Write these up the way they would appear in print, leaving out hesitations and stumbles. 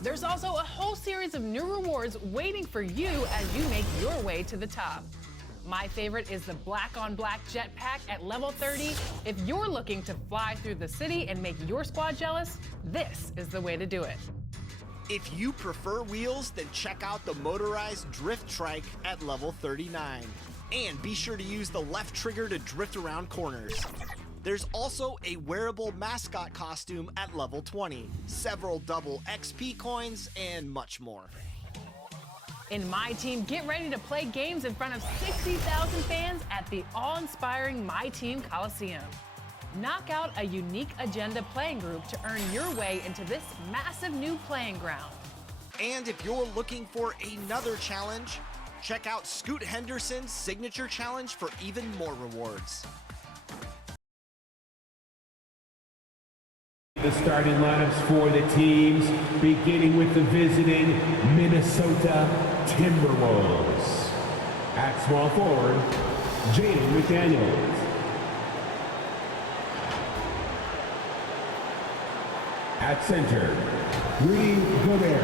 There's also a whole series of new rewards waiting for you as you make your way to the top. My favorite is the Black on Black Jetpack at level 30. If you're looking to fly through the city and make your squad jealous, this is the way to do it. If you prefer wheels, then check out the motorized Drift Trike at level 39. And be sure to use the left trigger to drift around corners. There's also a wearable mascot costume at level 20, several double XP coins, and much more. In My Team, get ready to play games in front of 60,000 fans at the awe-inspiring My Team Coliseum. Knock out a unique agenda playing group to earn your way into this massive new playing ground. And if you're looking for another challenge, check out Scoot Henderson's Signature Challenge for even more rewards. The starting lineups for the teams, beginning with the visiting Minnesota Timberwolves. At small forward, Jaden McDaniels. At center, Rudy Gobert.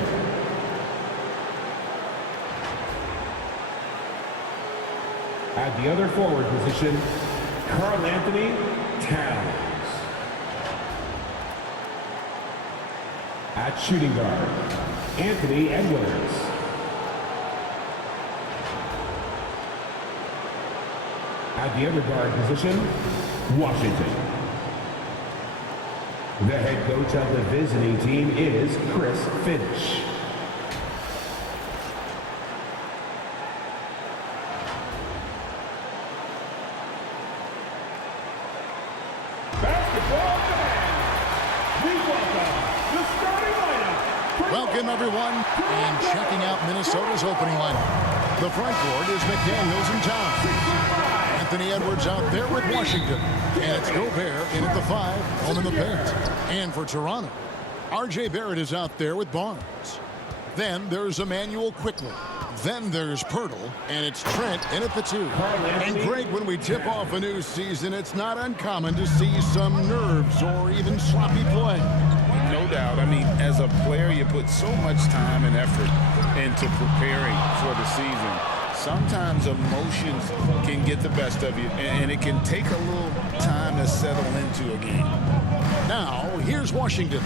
At the other forward position, Karl Anthony Towns. At shooting guard, Anthony Edwards. At the other guard position, Washington. The head coach of the visiting team is Chris Finch. Basketball fans, we welcome the starting lineup. Welcome, everyone, and checking out Minnesota's opening lineup. The front court is McDaniels and Towns. Anthony Edwards out there with Washington. And it's Gobert in at the 5, home in the paint. And for Toronto, R.J. Barrett is out there with Barnes. Then there's Emmanuel Quickley. Then there's Pirtle, and it's Trent in at the 2. And Greg, when we tip off a new season, it's not uncommon to see some nerves or even sloppy play. No doubt. I mean, as a player, you put so much time and effort into preparing for the season. Sometimes emotions can get the best of you, and it can take a little time to settle into a game. Now, here's Washington.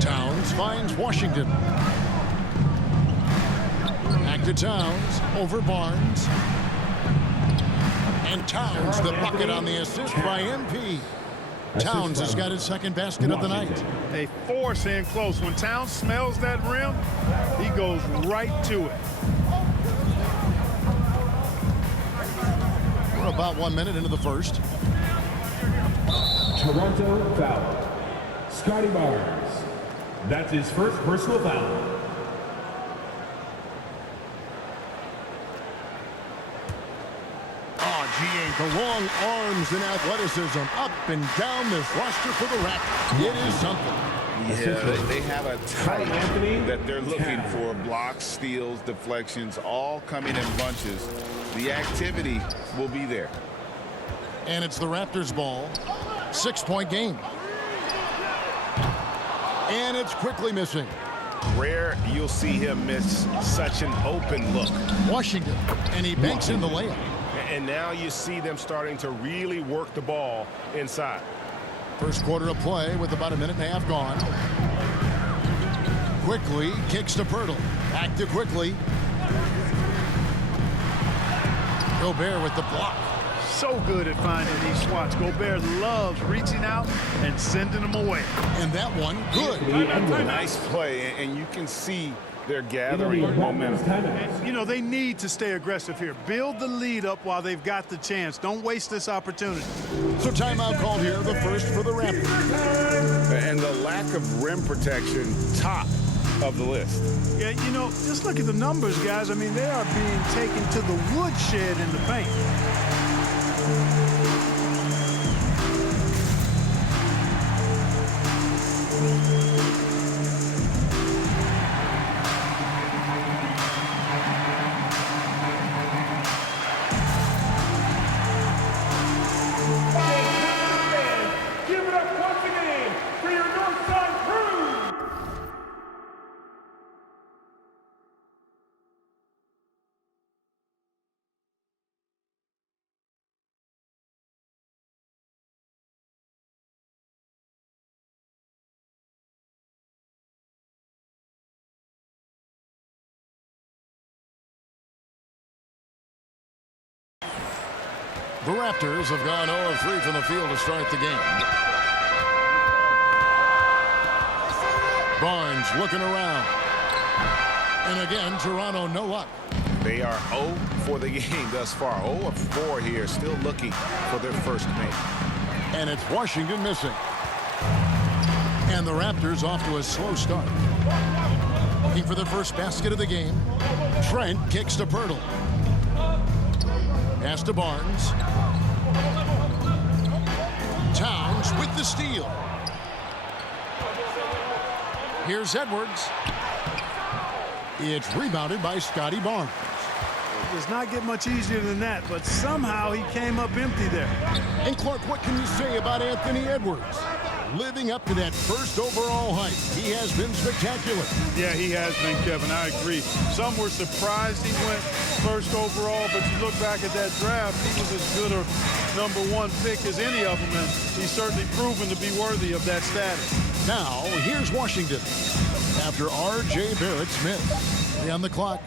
Towns finds Washington. Back to Towns, over Barnes. And Towns, the bucket on the assist by MP. Towns has got his second basket of the night. They force in close. When Towns smells that rim, he goes right to it. We're about 1 minute into the first. Toronto foul. Scotty Barnes. That's his first personal foul. The long arms and athleticism up and down this roster for the Raptors. It is something. Yeah, they have a type that they're looking for. Blocks, steals, deflections, all coming in bunches. The activity will be there. And it's the Raptors' ball. 6-point game. And it's quickly missing. Rare you'll see him miss such an open look. Washington, and he banks in the layup. And now you see them starting to really work the ball inside. First quarter of play with about a minute and a half gone. Quickly kicks to Pirtle. Back to Quickly. Gobert with the block. So good at finding these swats. Gobert loves reaching out and sending them away. And that one, good. Nice play, and you can see they're gathering momentum. And, you know, they need to stay aggressive here. Build the lead up while they've got the chance. Don't waste this opportunity. So timeout called here, the first for the Raptors. And the lack of rim protection, top of the list. Yeah, you know, just look at the numbers, guys. I mean, they are being taken to the woodshed in the paint. The Raptors have gone 0 of 3 from the field to start the game. Barnes looking around. And again, Toronto no luck. They are 0 for the game thus far. 0 of 4 here, still looking for their first make. And it's Washington missing. And the Raptors off to a slow start. Looking for the first basket of the game. Trent kicks to Pirtle. Pass to Barnes. Towns with the steal. Here's Edwards. It's rebounded by Scotty Barnes. It does not get much easier than that, but somehow he came up empty there. And Clark, what can you say about Anthony Edwards? Living up to that first overall hype, he has been spectacular. Yeah, he has been, Kevin. I agree. Some were surprised he went first overall, but you look back at that draft, he was as good a #1 pick as any of them, and he's certainly proven to be worthy of that status. Now, here's Washington. After R.J. Barrett's miss. 3 on the clock.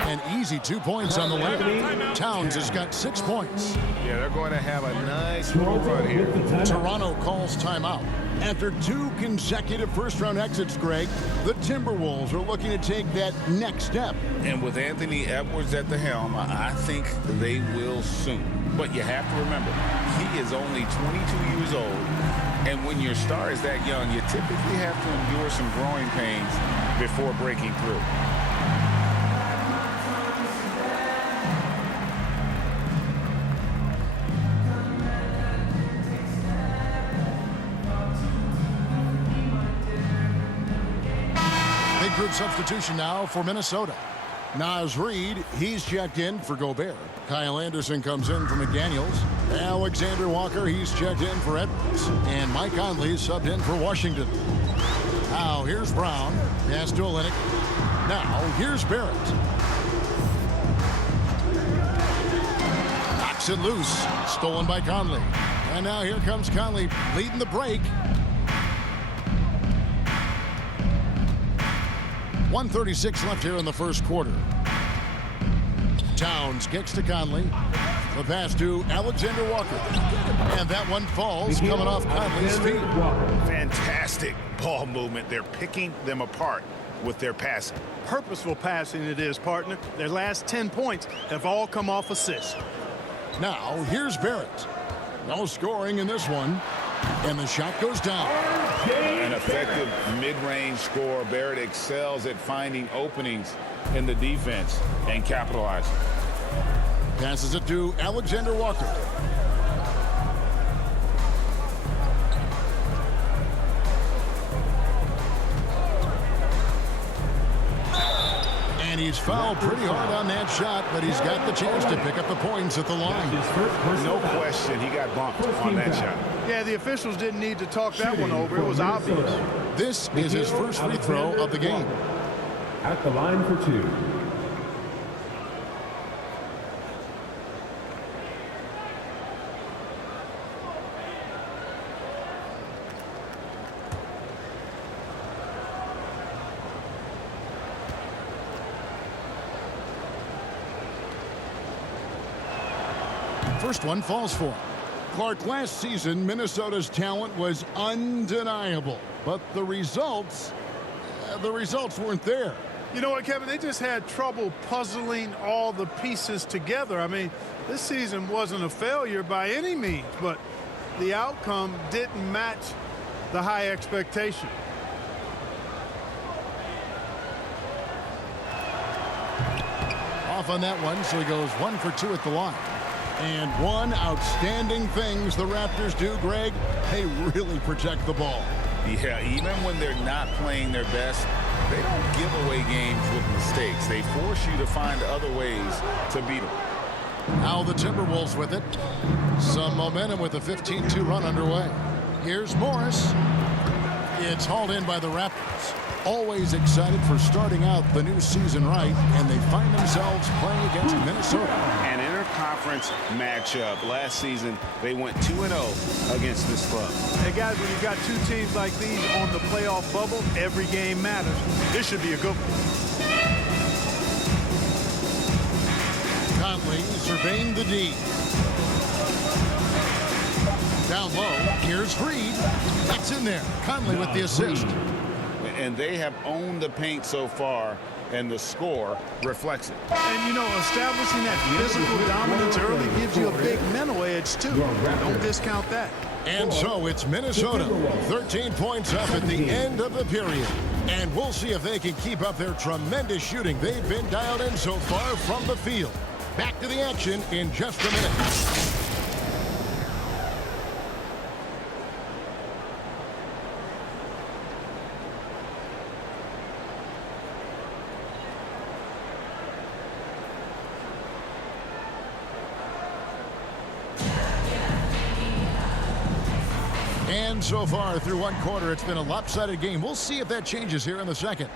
An easy 2 points on the way. Towns has got 6 points. Yeah, they're going to have a nice little run here. Toronto calls timeout. After 2 consecutive first-round exits, Greg, the Timberwolves are looking to take that next step. And with Anthony Edwards at the helm, I think they will soon. But you have to remember, he is only 22 years old. And when your star is that young, you typically have to endure some growing pains before breaking through. Big group substitution now for Minnesota. Naz Reid, he's checked in for Gobert. Kyle Anderson comes in for McDaniels. Alexander Walker, he's checked in for Edwards. And Mike Conley subbed in for Washington. Now here's Brown. Pass to Olynyk. Now here's Barrett. Knocks it loose. Stolen by Conley. And now here comes Conley leading the break. 1:36 left here in the first quarter. Towns kicks to Conley. The pass to Alexander Walker. And that one falls coming off Conley's feet. Fantastic ball movement. They're picking them apart with their passing. Purposeful passing it is, partner. Their last 10 points have all come off assists. Now here's Barrett. No scoring in this one. And the shot goes down. An effective mid-range score. Barrett excels at finding openings in the defense and capitalizing. Passes it to Alexander Walker. And he's fouled pretty hard on that shot, but he's got the chance to pick up the points at the line. No question, he got bumped on that shot. Yeah, the officials didn't need to talk that one over. It was obvious. This is his first free throw of the game. At the line for 2. First one falls for him. Clark, last season, Minnesota's talent was undeniable, but the results weren't there. You know what, Kevin? They just had trouble puzzling all the pieces together. I mean, this season wasn't a failure by any means, but the outcome didn't match the high expectation. Off on that one, so he goes 1 for 2 at the line. And one outstanding things the Raptors do, Greg, they really protect the ball. Yeah, even when they're not playing their best, they don't give away games with mistakes. They force you to find other ways to beat them. Now the Timberwolves with it. Some momentum with a 15-2 run underway. Here's Morris. It's hauled in by the Raptors. Always excited for starting out the new season right, and they find themselves playing against Minnesota. An interconference matchup. Last season, they went 2-0 against this club. Hey, guys, when you've got two teams like these on the playoff bubble, every game matters. This should be a good one. Conley surveying the D. Down low, here's Freed. That's in there. Conley with the assist. And they have owned the paint so far, and the score reflects it. And, you know, establishing that physical dominance early gives you a big mental edge, too. Don't discount that. And so it's Minnesota, 13 points up at the end of the period. And we'll see if they can keep up their tremendous shooting they've been dialed in so far from the field. Back to the action in just a minute. And so far through one quarter, it's been a lopsided game. We'll see if that changes here in the second.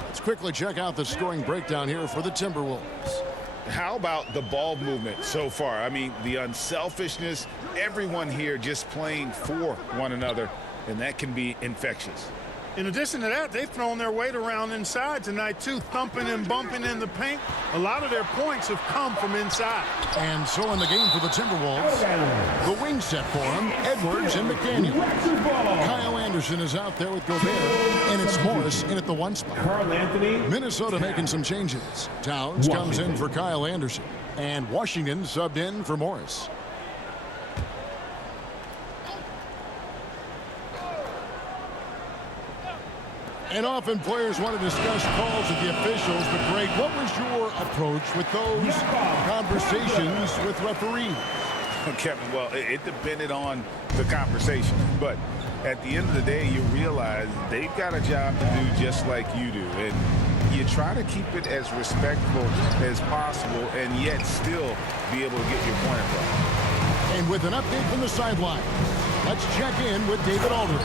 Let's quickly check out the scoring breakdown here for the Timberwolves. How about the ball movement so far? I mean, the unselfishness, everyone here just playing for one another, and that can be infectious. In addition to that, they've thrown their weight around inside tonight, too, thumping and bumping in the paint. A lot of their points have come from inside. And so in the game for the Timberwolves, the wing set for them, Edwards and McDaniel. Kyle Anderson is out there with Gobert, and it's Morris in at the one spot. Carl Anthony. Minnesota making some changes. Towns comes in for Kyle Anderson, and Washington subbed in for Morris. And often players want to discuss calls with the officials, but Greg, what was your approach with those conversations with referees? Kevin, well, it depended on the conversation, but at the end of the day, you realize they've got a job to do just like you do, and you try to keep it as respectful as possible and yet still be able to get your point across. And with an update from the sideline, let's check in with David Aldridge.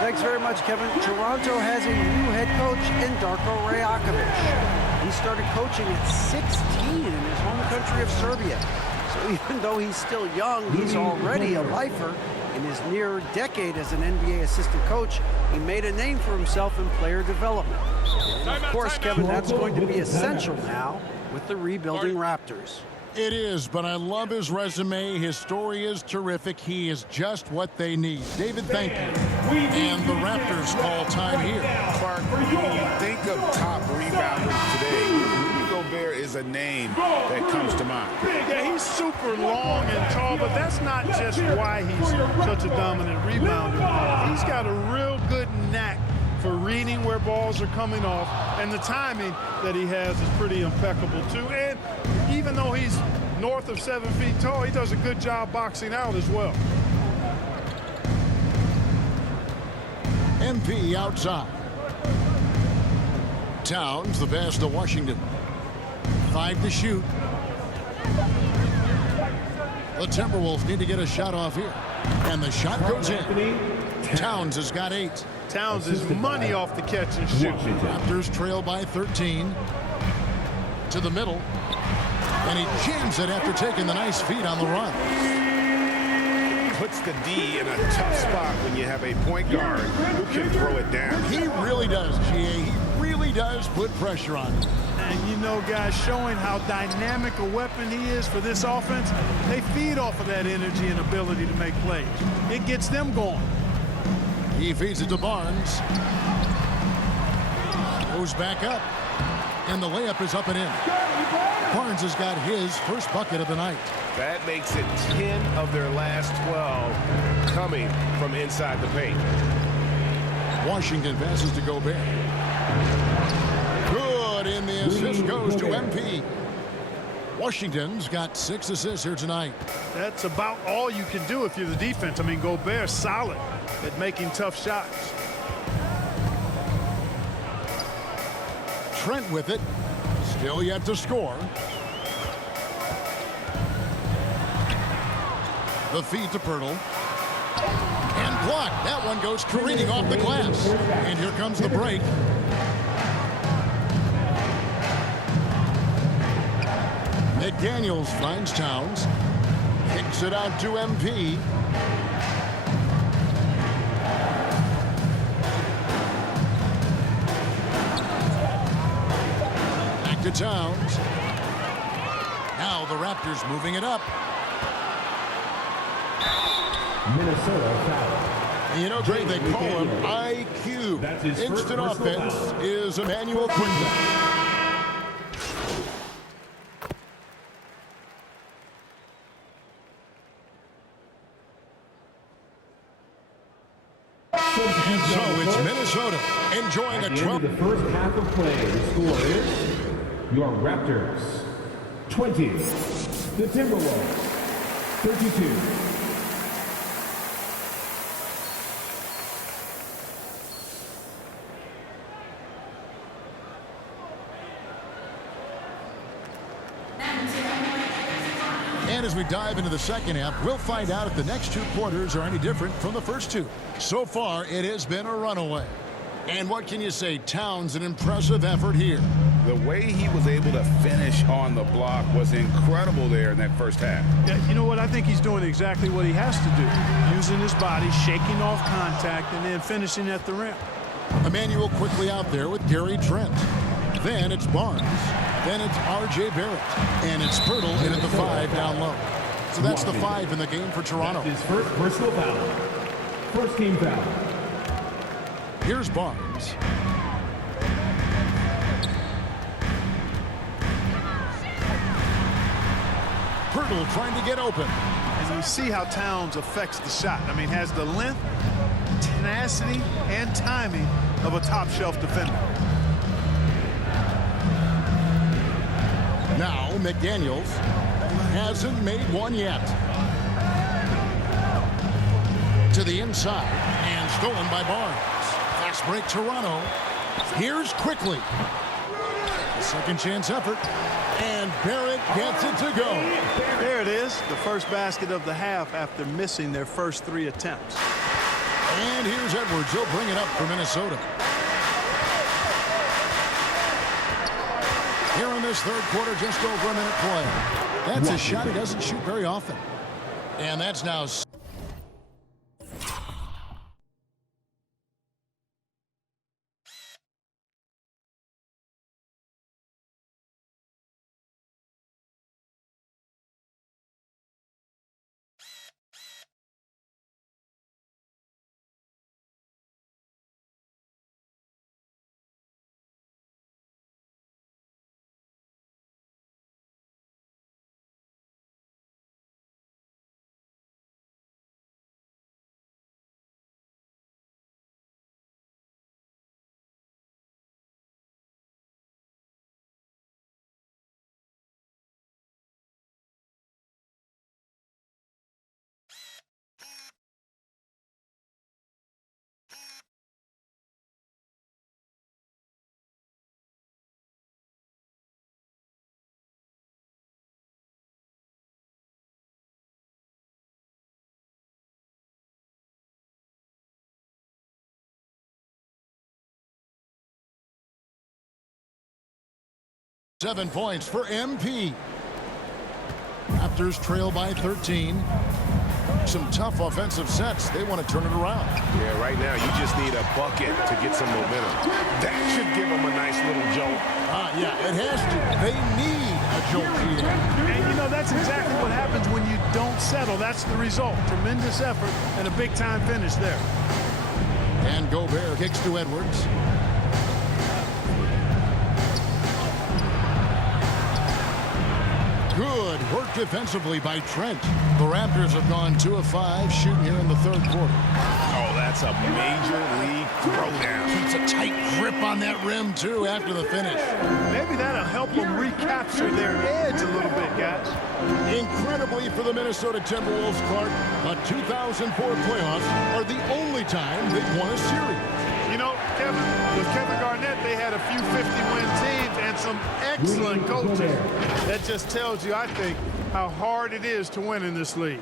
Thanks very much, Kevin. Toronto has a new head coach in Darko Rajakovic. He started coaching at 16 in his home country of Serbia. So even though he's still young, he's already a lifer. In his near decade as an NBA assistant coach, he made a name for himself in player development. And of course, Kevin, that's going to be essential now with the rebuilding Raptors. It is, but I love his resume. His story is terrific. He is just what they need. David, thank you. And the Raptors call time here. Clark, when you think of top rebounders today, Rudy Gobert is a name that comes to mind. Yeah, he's super long and tall, but that's not just why he's such a dominant rebounder. He's got a real good knack for reading where balls are coming off, and the timing that he has is pretty impeccable too. And even though he's north of 7 feet tall, he does a good job boxing out as well. MP outside. Towns, the pass to Washington. 5 to shoot. The Timberwolves need to get a shot off here. And the shot goes in. Towns has got 8. Towns is money off the catch and shoot. Raptors trail by 13. To the middle. And he jams it after taking the nice feed on the run. Puts the D in a tough spot when you have a point guard who can throw it down. He really does, GA. He really does put pressure on him. And you know, guys, showing how dynamic a weapon he is for this offense, they feed off of that energy and ability to make plays. It gets them going. He feeds it to Barnes. Goes back up. And the layup is up and in. Barnes has got his first bucket of the night. That makes it 10 of their last 12 coming from inside the paint. Washington passes to Gobert. Good, and the assist goes to MP. Washington's got 6 assists here tonight. That's about all you can do if you're the defense. I mean, Gobert's solid at making tough shots. Trent with it. Still yet to score. The feed to Pirtle. And blocked. That one goes careening off the glass. And here comes the break. McDaniels finds Towns. Kicks it out to MP. Back to Towns. Now the Raptors moving it up. Minnesota foul. You know, Greg, they call him IQ. That's his first Instant personal offense foul. is Emmanuel Quigley. And so it's Minnesota enjoying At a the end of 12. the first half of play, the score is your Raptors 20, the Timberwolves 32. And as we dive into the second half, we'll find out if the next two quarters are any different from the first two. So far, it has been a runaway. And what can you say? Towns, an impressive effort here. The way he was able to finish on the block was incredible there in that first half. Yeah, you know what? I think he's doing exactly what he has to do. Using his body, shaking off contact, and then finishing at the rim. Emmanuel quickly out there with Gary Trent. Then it's Barnes. Then it's R.J. Barrett. And it's Pirtle in at the 5 down low. So that's the 5 in the game for Toronto. That's his first personal foul. First team foul. Here's Barnes. Pirtle trying to get open. And you see how Towns affects the shot. I mean, has the length, tenacity, and timing of a top-shelf defender. Now McDaniels hasn't made one yet. To the inside and stolen by Barnes. Fast break Toronto. Here's quickly. Second chance effort. And Barrett gets it to go. There it is, the first basket of the half after missing their first 3 attempts. And here's Edwards. He'll bring it up for Minnesota. Here in this third quarter, just over a minute play. That's a shot he doesn't shoot very often. And that's now... ...7 points for MP. Raptors trail by 13. Some tough offensive sets. They want to turn it around. Yeah, right now you just need a bucket to get some momentum. That should give them a nice little jolt. Yeah, it has to. They need a jolt here. And you know, that's exactly what happens when you don't settle. That's the result. Tremendous effort and a big-time finish there. And Gobert kicks to Edwards. Good work defensively by Trent. The Raptors have gone 2 of 5 shooting here in the third quarter. Oh, that's a major league throwdown. Keeps a tight grip on that rim, too, after the finish. Maybe that'll help them recapture their edge a little bit, guys. Incredibly for the Minnesota Timberwolves, Clark, the 2004 playoffs are the only time they've won a series. You know, Kevin, with Kevin Garnett, they had a few 50-win teams and some excellent coaches. That just tells you, I think, how hard it is to win in this league.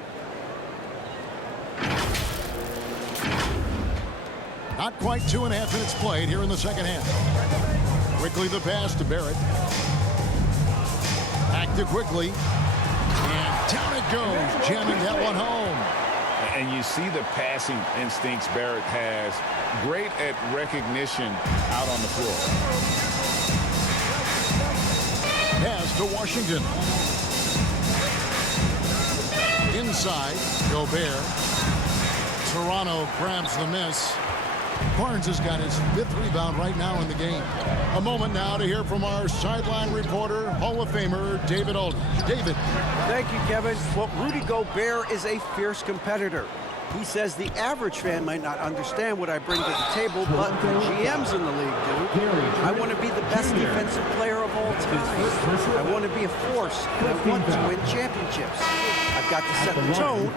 Not quite 2.5 minutes played here in the second half. Quickly the pass to Barrett. Back to Quickly. And down it goes, jamming that one home. And you see the passing instincts Barrett has. Great at recognition out on the floor. Pass to Washington. Inside, Gobert. Toronto grabs the miss. Barnes has got his 5th rebound right now in the game. A moment now to hear from our sideline reporter, Hall of Famer David Aldridge. David. Thank you, Kevin. Well, Rudy Gobert is a fierce competitor. He says the average fan might not understand what I bring to the table, but the GMs in the league do. I want to be the best defensive player of all time. I want to be a force, and I want to win championships. I've got to set the tone.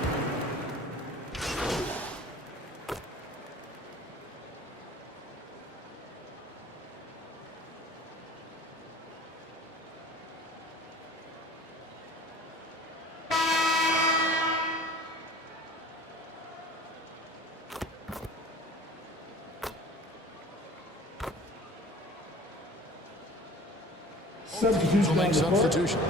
Teams will make substitutions.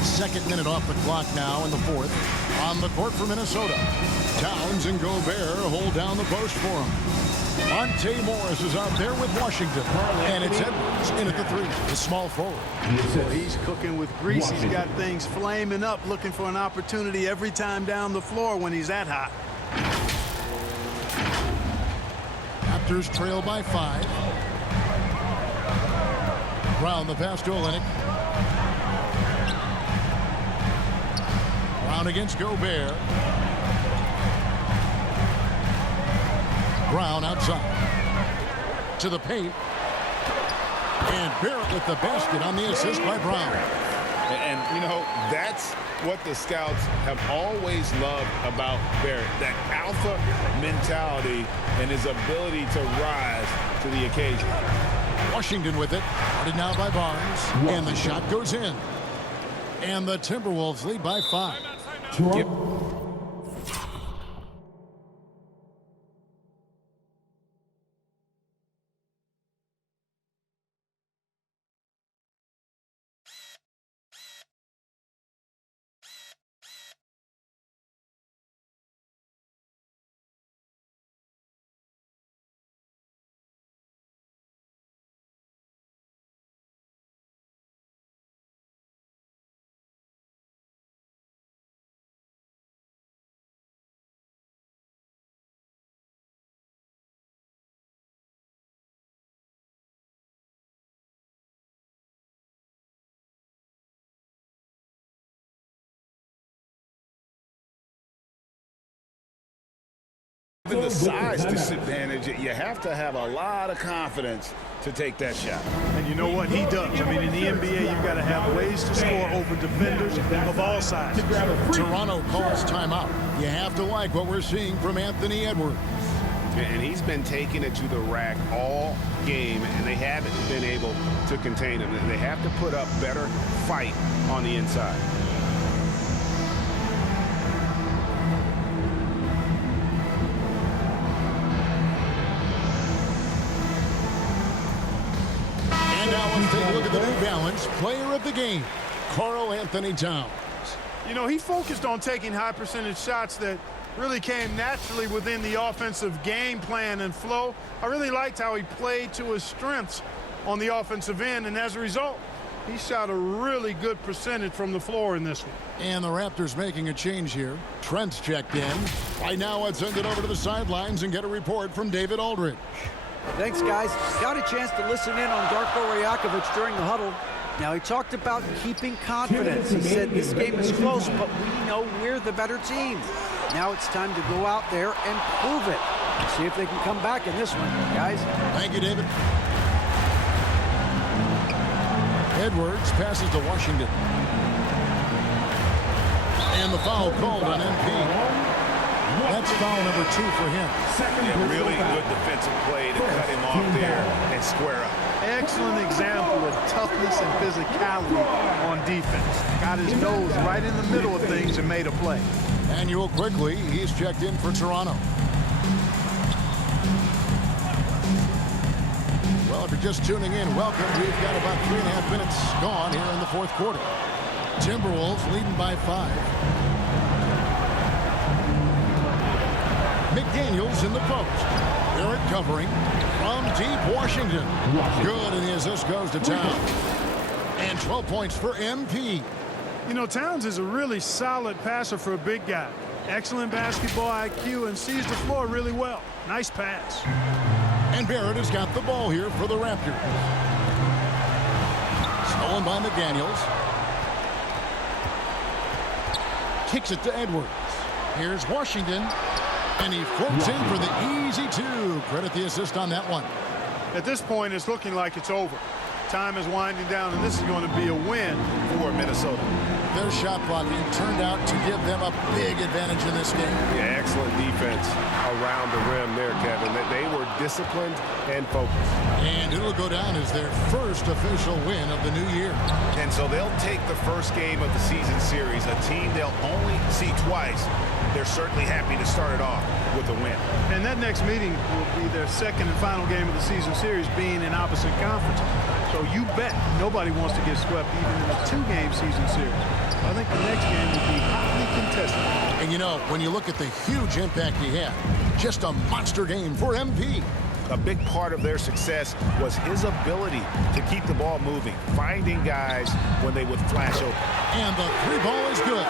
Second minute off the clock now in the 4th. On the court for Minnesota. Towns and Gobert hold down the post for him. Monte Morris is out there with Washington. And it's Edwards in at the 3, the small forward. Well, he's cooking with grease. He's got things flaming up, looking for an opportunity every time down the floor when he's that hot. Raptors trail by 5. Brown the pass to Olynyk. Brown against Gobert. Brown outside. To the paint. And Barrett with the basket on the assist by Brown. And you know, that's what the scouts have always loved about Barrett, that alpha mentality and his ability to rise to the occasion. Washington with it, guarded now by Barnes, and the shot goes in. And the Timberwolves lead by 5. Given the size disadvantage, you have to have a lot of confidence to take that shot. And you know what he does? I mean, in the NBA, you've got to have ways to score over defenders of all sizes. Toronto calls timeout. You have to like what we're seeing from Anthony Edwards. And he's been taking it to the rack all game, and they haven't been able to contain him. They have to put up better fight on the inside. And now let's take a look at the New Balance player of the game, Karl-Anthony Towns. You know, he focused on taking high percentage shots that really came naturally within the offensive game plan and flow. I really liked how he played to his strengths on the offensive end, and as a result, he shot a really good percentage from the floor in this one. And the Raptors making a change here. Trent's checked in. Right now, let's send it over to the sidelines and get a report from David Aldridge. Thanks, guys. Got a chance to listen in on Darko Rajakovic during the huddle. Now, he talked about keeping confidence. He said this game is close, but we know we're the better team. Now it's time to go out there and prove it. See if they can come back in this one, guys. Thank you, David. Edwards passes to Washington. And the foul called on MP. That's foul number 2 for him. Yeah, really good defensive play to cut him off there and square up. Excellent example of toughness and physicality on defense. Got his nose right in the middle of things and made a play. Manuel quickly, he's checked in for Toronto. Well, if you're just tuning in, welcome. We've got about 3.5 minutes gone here in the 4th quarter. Timberwolves leading by 5. McDaniels in the post. Barrett covering from deep Washington. Good, and the assist goes to Town. And 12 points for MP. You know, Towns is a really solid passer for a big guy. Excellent basketball IQ and sees the floor really well. Nice pass. And Barrett has got the ball here for the Raptors. Stolen by McDaniels. Kicks it to Edwards. Here's Washington. And he floats in for the easy two. Credit the assist on that one. At this point, it's looking like it's over. Time is winding down, and this is going to be a win for Minnesota. Their shot blocking turned out to give them a big advantage in this game. Yeah, excellent defense around the rim there, Kevin. They were disciplined and focused. And it'll go down as their first official win of the new year. And so they'll take the first game of the season series, a team they'll only see twice. They're certainly happy to start it off with a win. And that next meeting will be their second and final game of the season series, being in opposite conferences. So you bet nobody wants to get swept even in a two-game season series. I think the next game will be hotly contested. And you know, when you look at the huge impact he had, just a monster game for MP. A big part of their success was his ability to keep the ball moving, finding guys when they would flash open. And the three ball is good.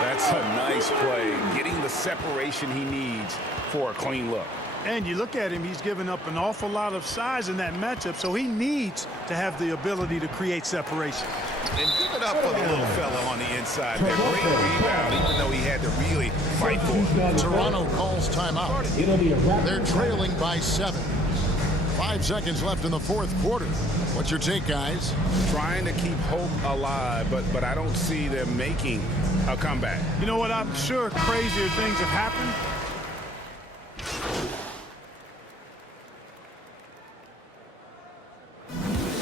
That's a nice play, getting the separation he needs for a clean look. And you look at him, he's given up an awful lot of size in that matchup, so he needs to have the ability to create separation. And give it up for the little fella on the inside. That great rebound, even though he had to really fight for it. Toronto calls timeout. They're trailing by 7. 5 seconds left in the fourth quarter. What's your take, guys? Trying to keep hope alive, but I don't see them making a comeback. You know what? I'm sure crazier things have happened.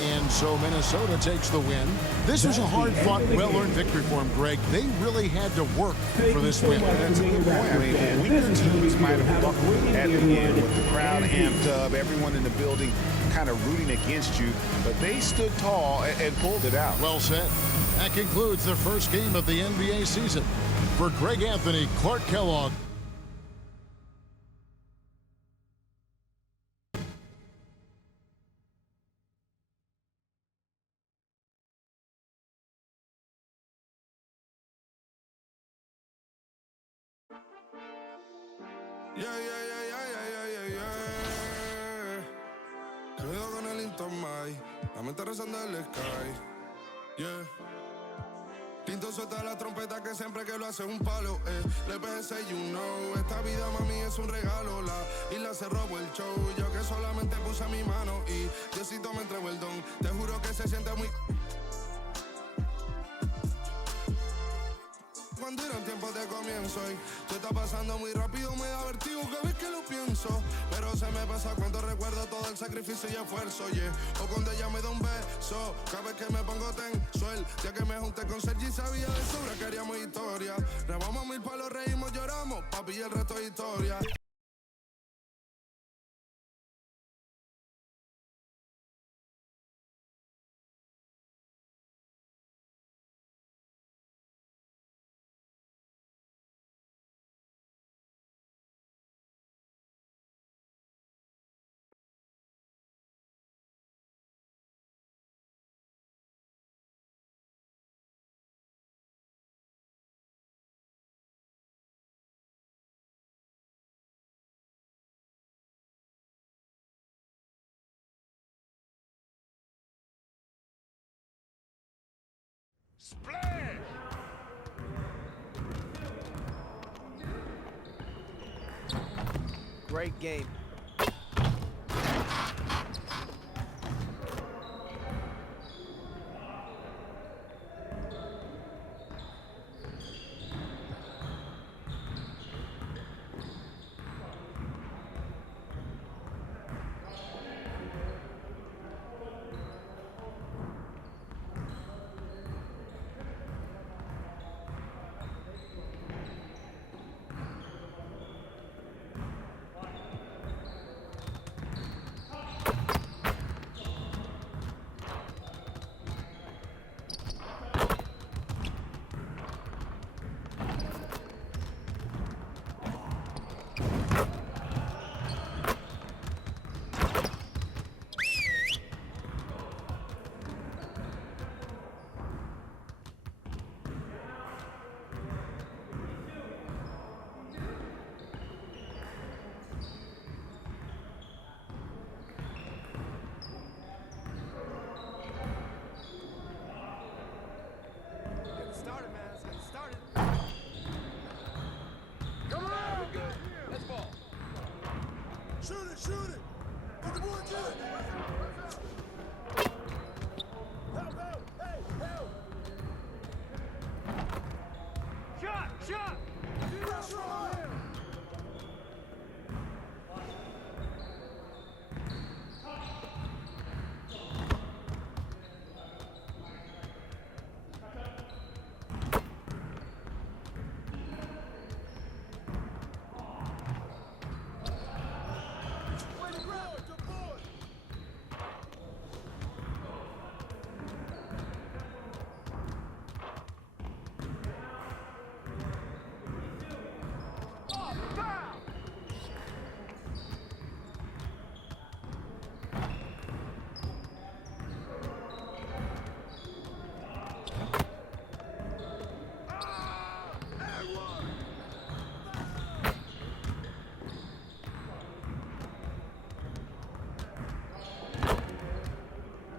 And so Minnesota takes the win. This was a hard-fought, well-earned victory for them, Greg. They really had to work for this win. That's a good point. I mean, weaker teams might have buckled at the end with the crowd amped up, everyone in the building kind of rooting against you, but they stood tall and pulled it out. Well said. That concludes the first game of the NBA season. For Greg Anthony, Clark Kellogg. Cuidado con el Intomai, la mente rezando el sky. Yeah. Tinto suelta la trompeta que siempre que lo hace un palo, Le pensé, you know, esta vida mami es un regalo, la isla se robó el show, yo que solamente puse mi mano y Diosito me entregó el don, te juro que se siente muy... Cuando eran tiempos de comienzo y tú está pasando muy rápido, me da vertigo cada vez que lo pienso. Pero se me pasa cuando recuerdo todo el sacrificio y esfuerzo, O cuando ella me da un beso, cada vez que me pongo tenso. El día que me junté con Sergi sabía de sobra que haríamos historia. Grabamos 1000 palos, reímos, lloramos, papi, y el resto es historia. Splash! Great game. Shoot it, shoot it. Get the boy, get it. Help, help, hey, help. Shot, shot. Pressure on him.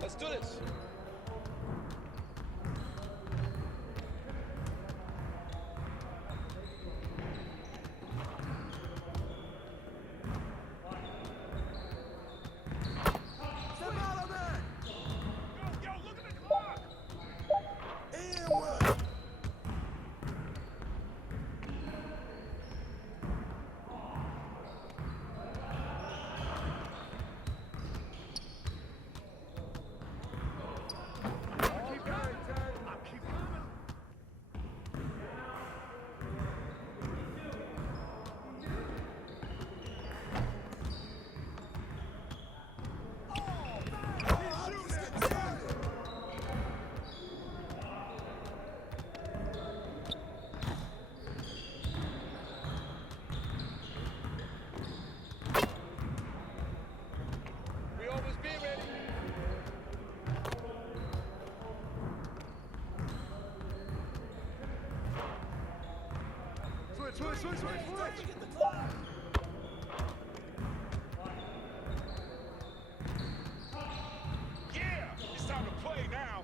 Let's do this. Switch. Yeah, it's time to play now.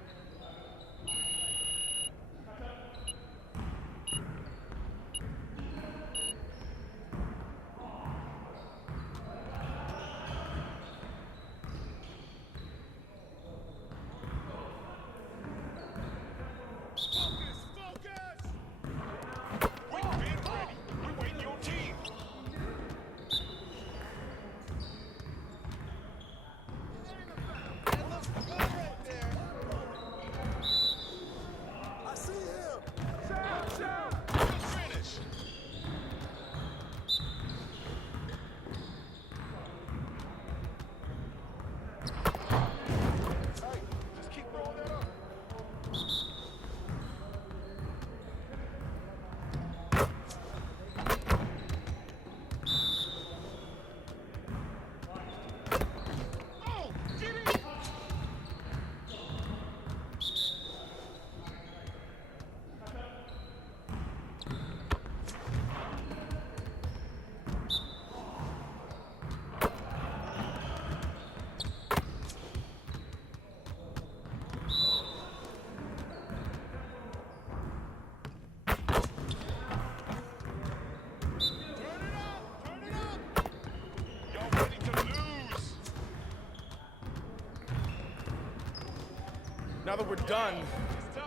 Now that we're done,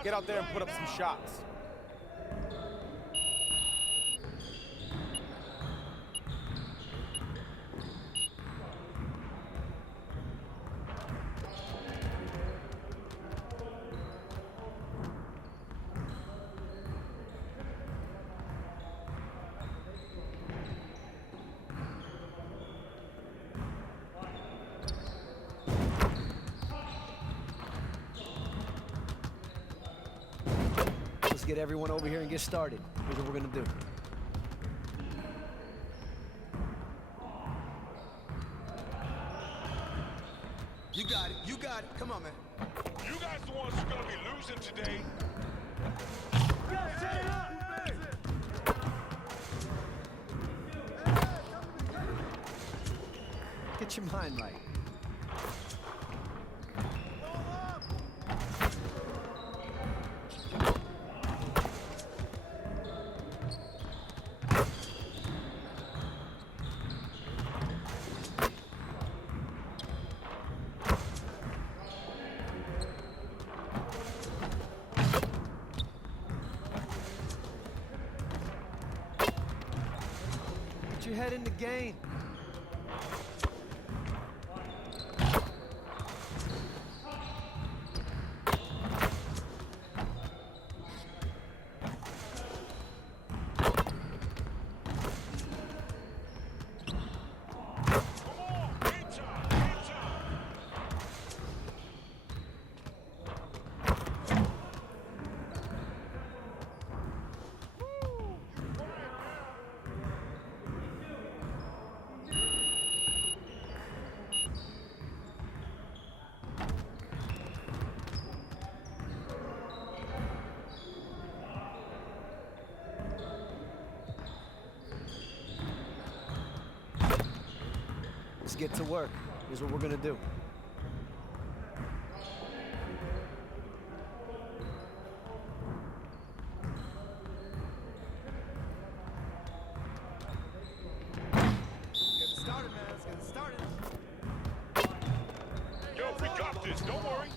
get out there and put up some shots. Let's get everyone over here and get started. Here's what we're gonna do. You got it. You got it. Come on, man. You guys the ones who are gonna be losing today. Set it up. Get your mind right. head in the game. Let's get to work. Here's what we're gonna do. Get started, man. Let's get started. Yo, we got this. Don't worry.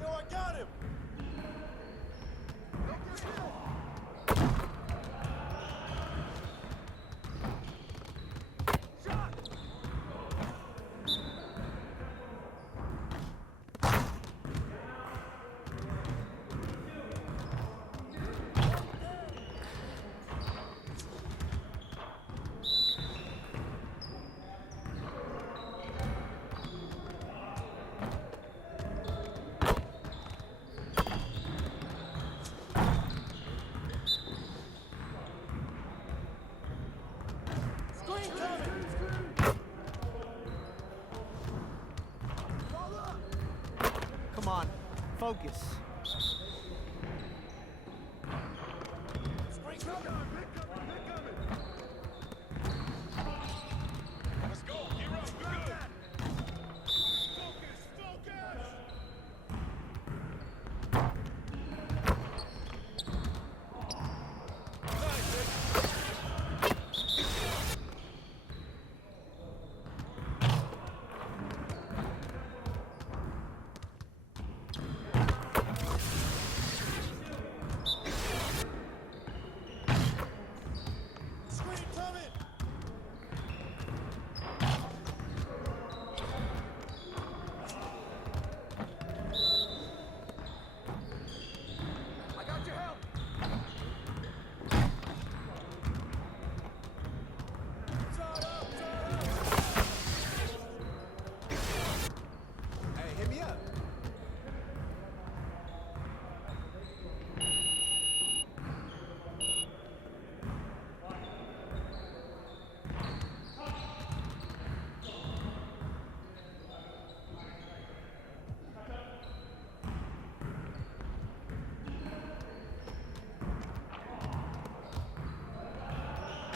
Yo, I got him. Come on, focus. Let's go. You're up. We're good.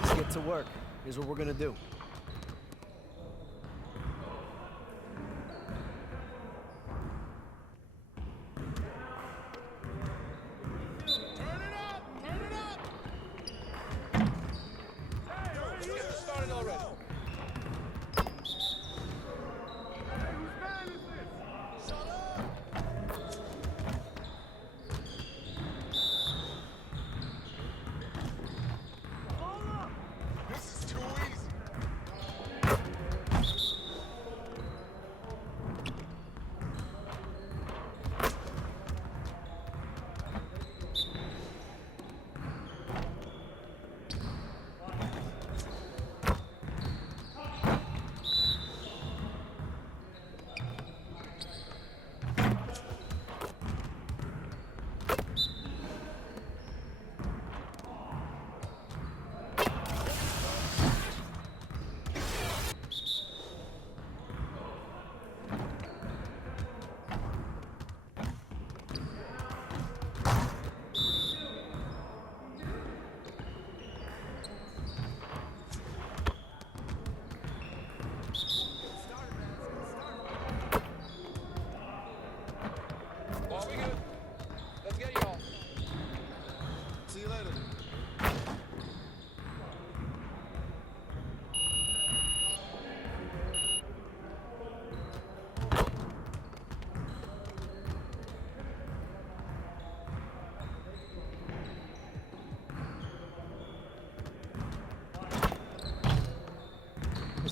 Let's get to work. Here's what we're gonna do. This is too easy.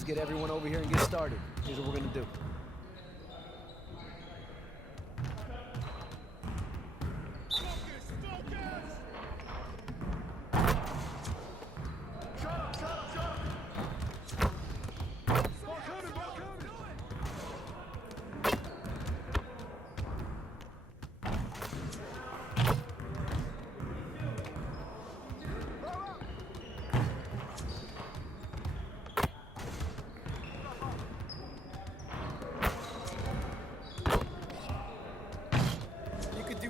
get everyone over here and get started. Here's what we're going to do.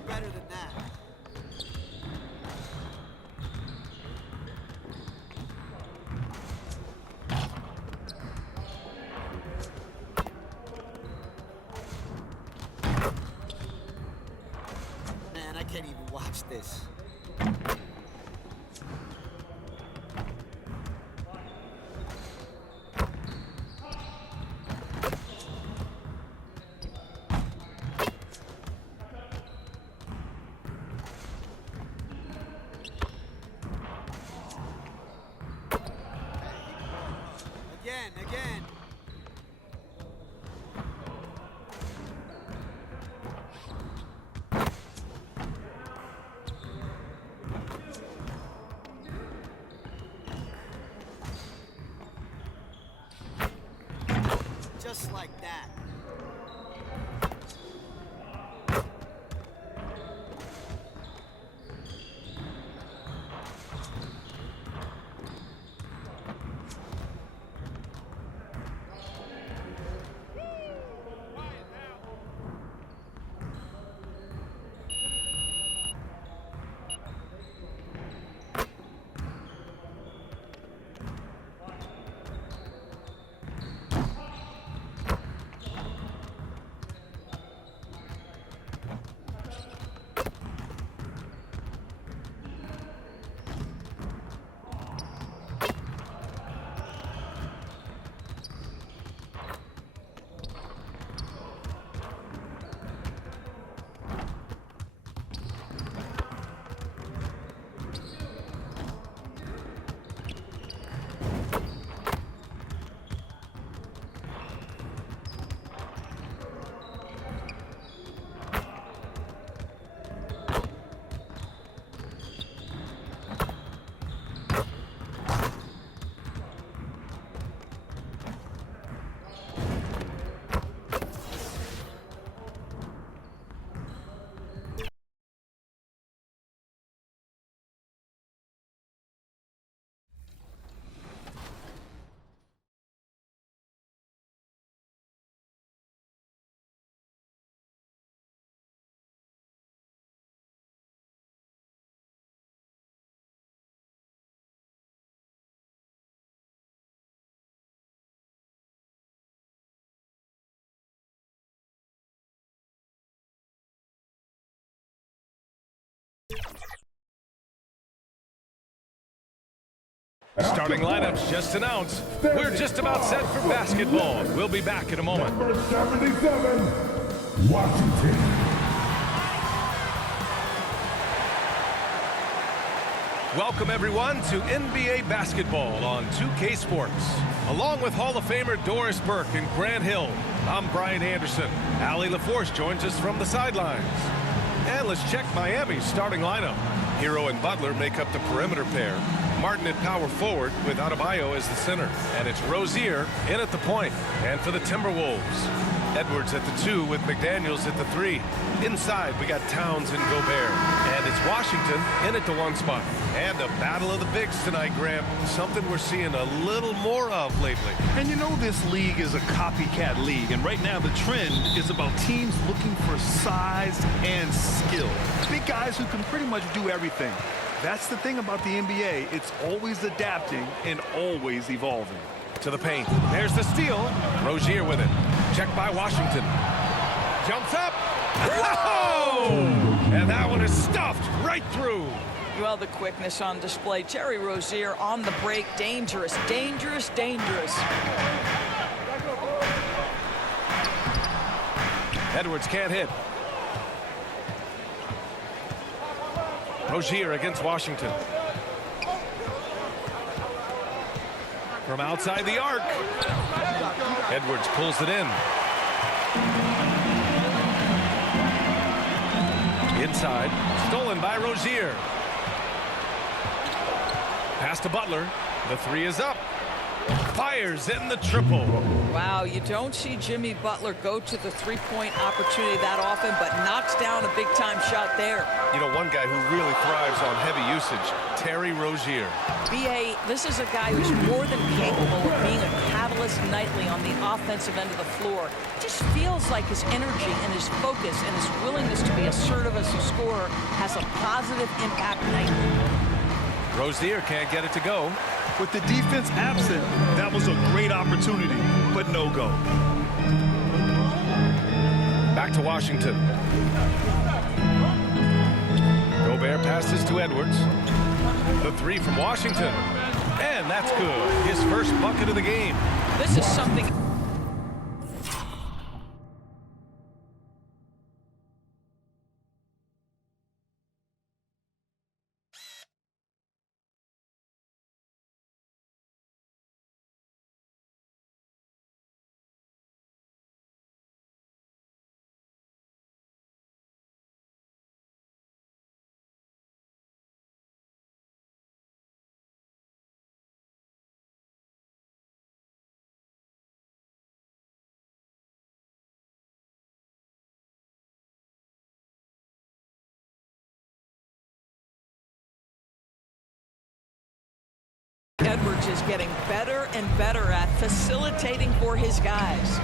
Better than that. Man, I can't even watch this. Again. Just like that. Starting lineups just announced. We're just about set for basketball. We'll be back in a moment. Number 77, Washington. Welcome everyone to NBA basketball on 2K Sports. Along with Hall of Famer Doris Burke and Grant Hill, I'm Brian Anderson. Allie LaForce joins us from the sidelines. And let's check Miami's starting lineup. Hero and Butler make up the perimeter pair. Martin at power forward with Adebayo as the center. And it's Rozier in at the point. And for the Timberwolves, Edwards at the 2 with McDaniels at the 3. Inside, we got Towns and Gobert. And it's Washington in at the 1 spot. And a battle of the bigs tonight, Graham. Something we're seeing a little more of lately. And you know this league is a copycat league. And right now the trend is about teams looking for size and skill. Big guys who can pretty much do everything. That's the thing about the NBA. It's always adapting and always evolving. To the paint. There's the steal. Rozier with it. Checked by Washington. Jumps up. Oh! And that one is stuffed right through. Well, the quickness on display. Terry Rozier on the break. Dangerous, dangerous, dangerous. Edwards can't hit. Rozier against Washington. From outside the arc. Edwards pulls it in. Inside. Stolen by Rozier. Pass to Butler. The three is up. Fires in the triple. Wow, you don't see Jimmy Butler go to the three-point opportunity that often, but knocks down a big-time shot there. You know, one guy who really thrives on heavy usage, Terry Rozier. B.A., this is a guy who's more than capable of being a catalyst nightly on the offensive end of the floor. Just feels like his energy and his focus and his willingness to be assertive as a scorer has a positive impact nightly. Rozier can't get it to go. With the defense absent, that was a great opportunity, but no go. Back to Washington. Gobert passes to Edwards. The three from Washington. And that's good. His first bucket of the game. This is something... Edwards is getting better and better at facilitating for his guys.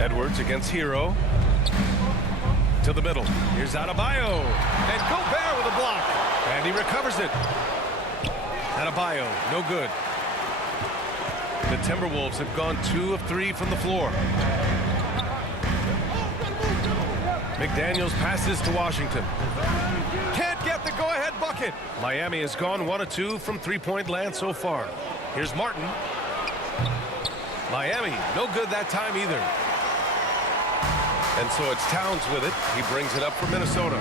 Edwards against Hero. To the middle. Here's Adebayo. And Gobert with a block. And he recovers it. Adebayo, no good. The Timberwolves have gone 2 of 3 from the floor. McDaniels passes to Washington. Can't get the go-ahead bucket. Miami has gone 1 of 2 from three-point land so far. Here's Martin. Miami, no good that time either. And so it's Towns with it. He brings it up for Minnesota.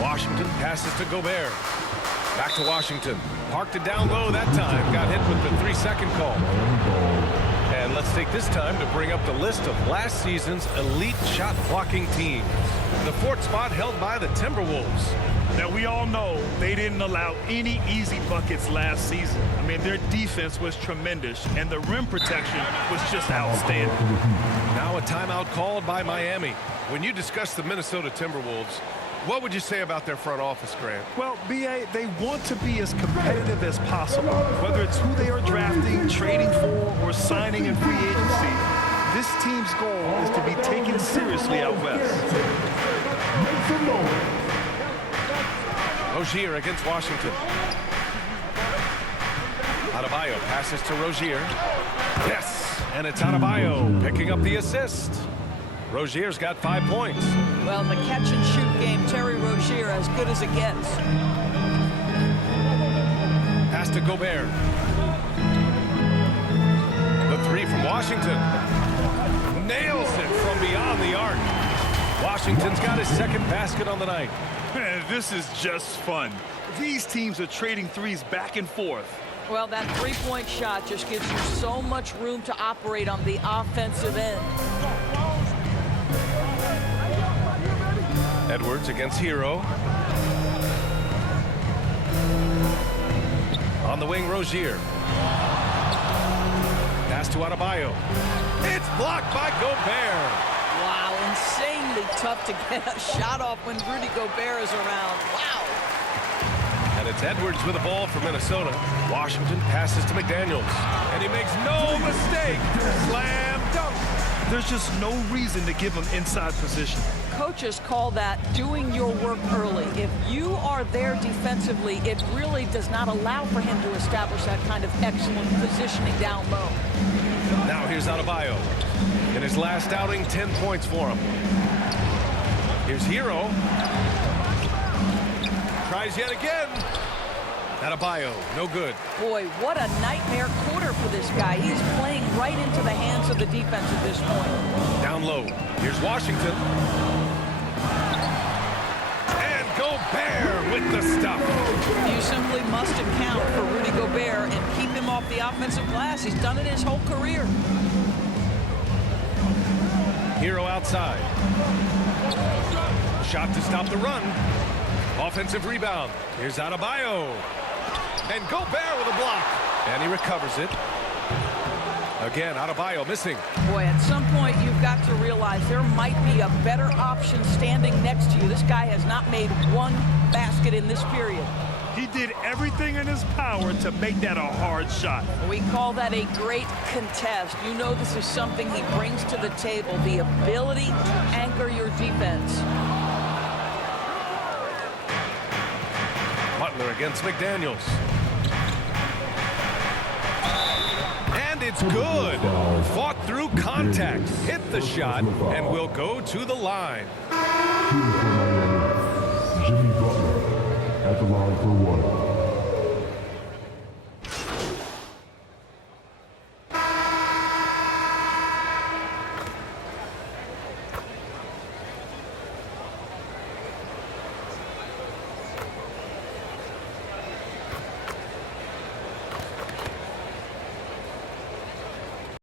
Washington passes to Gobert. Back to Washington. Parked it down low that time. Got hit with the 3-second call. And let's take this time to bring up the list of last season's elite shot blocking teams. The 4th spot held by the Timberwolves. Now, we all know they didn't allow any easy buckets last season. I mean, their defense was tremendous, and the rim protection was just outstanding. Now a timeout called by Miami. When you discuss the Minnesota Timberwolves, what would you say about their front office, Grant? Well, B.A., they want to be as competitive as possible. Whether it's who they are drafting, trading for, or signing in free agency, this team's goal is to be taken seriously out west. Rozier against Washington. Adebayo passes to Rozier. Yes, and it's Adebayo picking up the assist. Rozier's got 5 points. Well, in the catch-and-shoot game, Terry Rozier as good as it gets. Pass to Gobert. The 3 from Washington. Nails it from beyond the arc. Washington's got his 2nd basket on the night. Man, this is just fun. These teams are trading threes back and forth. Well, that three-point shot just gives you so much room to operate on the offensive end. Edwards against Hero. On the wing, Rozier. Pass to Adebayo. It's blocked by Gobert. Wow, insanely tough to get a shot off when Rudy Gobert is around. Wow. And it's Edwards with the ball for Minnesota. Washington passes to McDaniels. And he makes no mistake. Slam dunk. There's just no reason to give him inside position. Coaches call that doing your work early. If you are there defensively, it really does not allow for him to establish that kind of excellent positioning down low. Now here's Adebayo. In his last outing, 10 points for him. Here's Hero. Tries yet again. Adebayo, no good. Boy, what a nightmare quarter for this guy. He's playing right into the hands of the defense at this point. Down low. Here's Washington. And Gobert with the stuff. You simply must account for Rudy Gobert and keep him off the offensive glass. He's done it his whole career. Hero outside. Shot to stop the run. Offensive rebound. Here's Adebayo. And Gobert with a block. And he recovers it. Again, Adebayo missing. Boy, at some point you've got to realize there might be a better option standing next to you. This guy has not made one basket in this period. He did everything in his power to make that a hard shot. We call that a great contest. You know this is something he brings to the table, the ability to anchor your defense. Butler against McDaniels. And it's good. Fought through contact, hit the shot, and will go to the line. Jimmy Butler at the line for one.